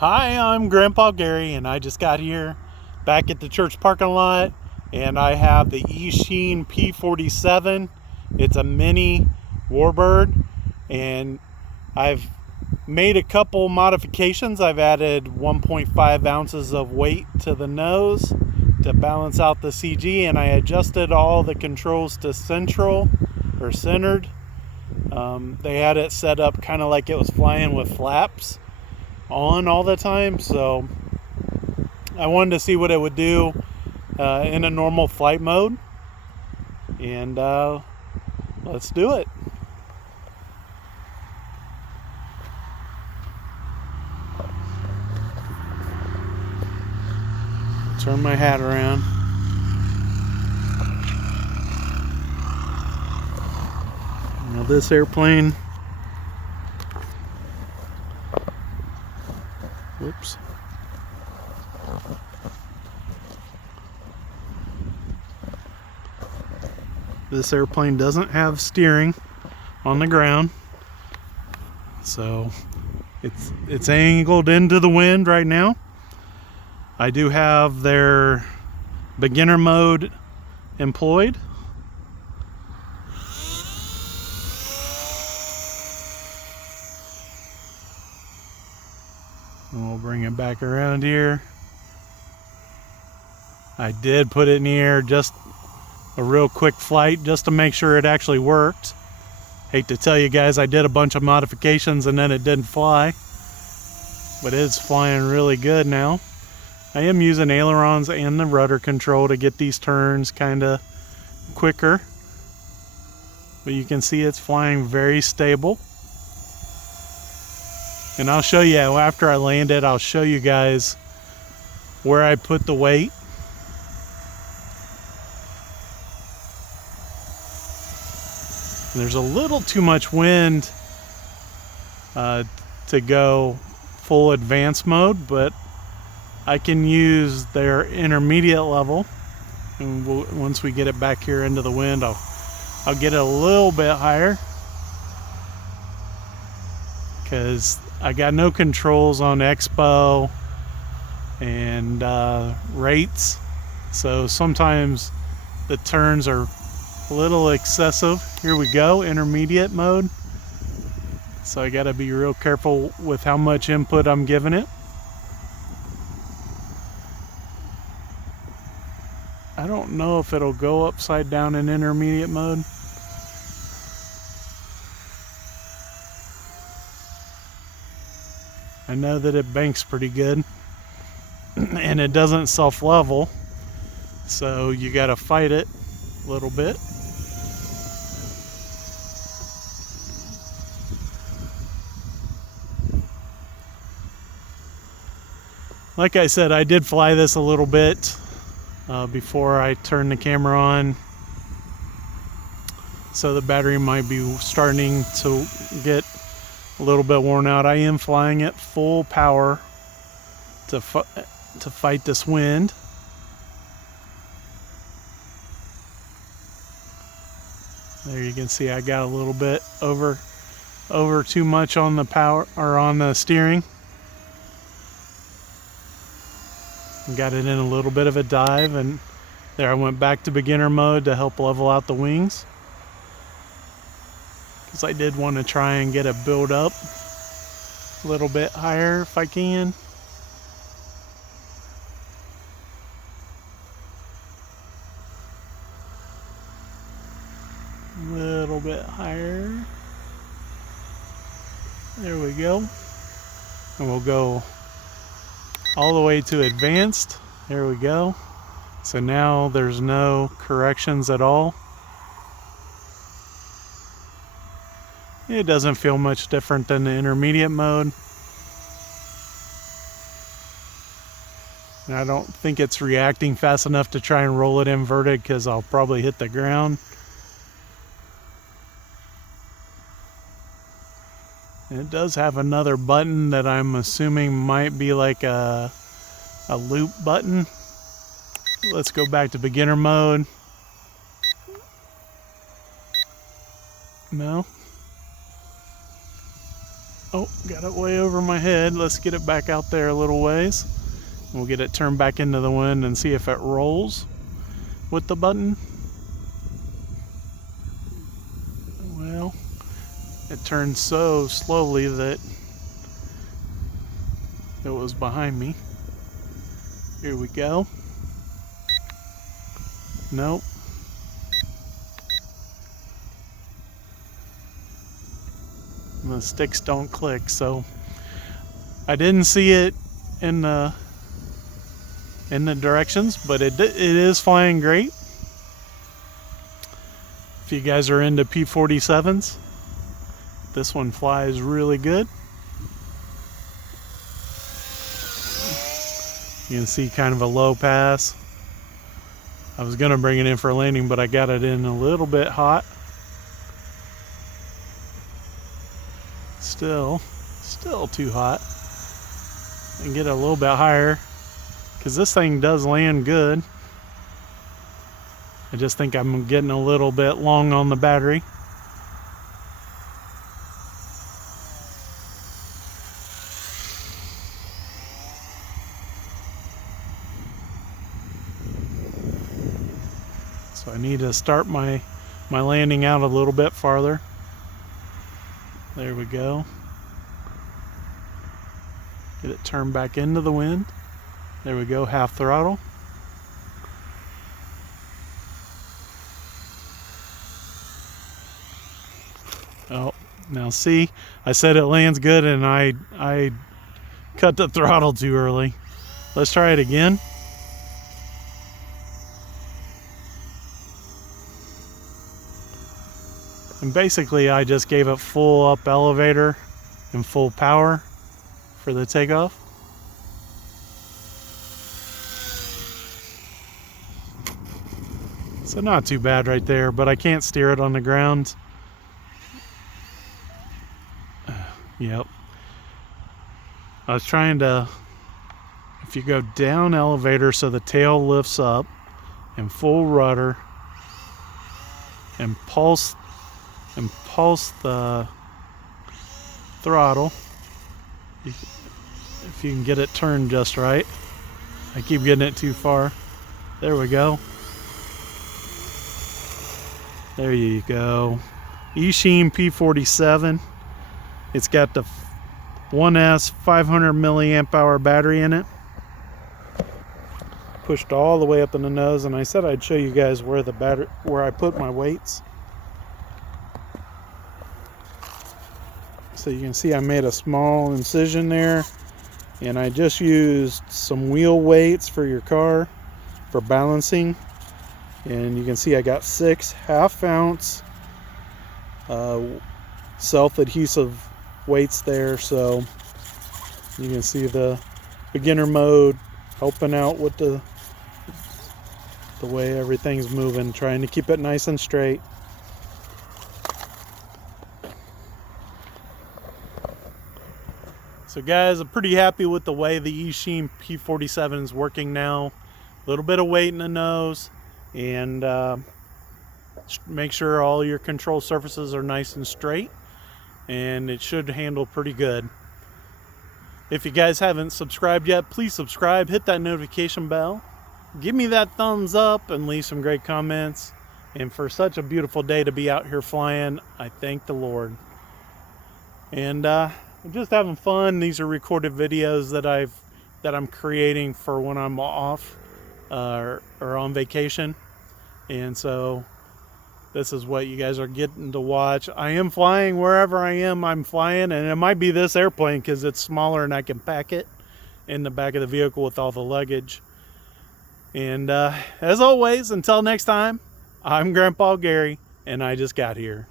Hi, I'm Grandpa Gary, and I just got here back at the church parking lot, and I have the Eachine P-47. It's a mini warbird, and I've made a couple modifications. I've added 1.5 ounces of weight to the nose to balance out the CG, and I adjusted all the controls to central or centered. They had it set up kind of like it was flying with flaps on all the time, so I wanted to see what it would do in a normal flight mode, and let's do it. Turn my hat around. Now this airplane, whoops. This airplane doesn't have steering on the ground, so it's angled into the wind right now. I do have their beginner mode employed. And we'll bring it back around here. I did put it in the air, just a real quick flight, just to make sure it actually worked. Hate to tell you guys, I did a bunch of modifications and then it didn't fly, but it's flying really good now. I am using ailerons and the rudder control to get these turns kind of quicker, but you can see it's flying very stable. And I'll show you, after I land it, I'll show you guys where I put the weight. There's a little too much wind to go full advanced mode, but I can use their intermediate level. And once we get it back here into the wind, I'll get it a little bit higher, because I got no controls on expo and rates, so sometimes the turns are a little excessive. Here we go, intermediate mode. So I got to be real careful with how much input I'm giving it. I don't know if it'll go upside down in intermediate mode. I know that it banks pretty good and it doesn't self-level, so you got to fight it a little bit. Like I said, I did fly this a little bit before I turned the camera on, so the battery might be starting to get a little bit worn out. I am flying at full power to fight this wind. There you can see I got a little bit over too much on the power, or on the steering. Got it in a little bit of a dive, and there I went back to beginner mode to help level out the wings, because I did want to try and get it build up a little bit higher if I can. A little bit higher. There we go. And we'll go all the way to advanced. There we go. So now there's no corrections at all. It doesn't feel much different than the intermediate mode. And I don't think it's reacting fast enough to try and roll it inverted, because I'll probably hit the ground. And it does have another button that I'm assuming might be like a loop button. Let's go back to beginner mode. No. Oh, got it way over my head. Let's get it back out there a little ways. We'll get it turned back into the wind and see if it rolls with the button. Well, it turned so slowly that it was behind me. Here we go. Nope. And the sticks don't click, so I didn't see it in the directions, but it is flying great. If you guys are into P-47s, this one flies really good. You can see kind of a low pass. I was gonna bring it in for a landing, but I got it in a little bit hot. Still too hot. And get it a little bit higher, because this thing does land good. I just think I'm getting a little bit long on the battery. So I need to start my landing out a little bit farther. There we go. Get it turned back into the wind. There we go, half throttle. Oh, now see, I said it lands good and I cut the throttle too early. Let's try it again. And basically I just gave it full up elevator and full power for the takeoff. So not too bad right there, but I can't steer it on the ground. Yep. I was trying to, if you go down elevator so the tail lifts up and full rudder and pulse the throttle, if you can get it turned just right. I keep getting it too far. There we go. There you go. Eachine P-47. It's got the 1S 500 milliamp hour battery in it. Pushed all the way up in the nose, and I said I'd show you guys where the battery, where I put my weights. So you can see I made a small incision there, and I just used some wheel weights for your car for balancing. And you can see I got 6 half-ounce self-adhesive weights there, so you can see the beginner mode helping out with the way everything's moving, trying to keep it nice and straight. So guys, I'm pretty happy with the way the Eachine P-47 is working now. A little bit of weight in the nose, and make sure all your control surfaces are nice and straight, and it should handle pretty good. If you guys haven't subscribed yet, please subscribe, hit that notification bell, give me that thumbs up, and leave some great comments. And for such a beautiful day to be out here flying, I thank the Lord. And I'm just having fun. These are recorded videos that I'm creating for when I'm off or on vacation. And so this is what you guys are getting to watch. I am flying wherever I am, I'm flying, and it might be this airplane because it's smaller and I can pack it in the back of the vehicle with all the luggage. And as always, until next time, I'm Grandpa Gary, and I just got here.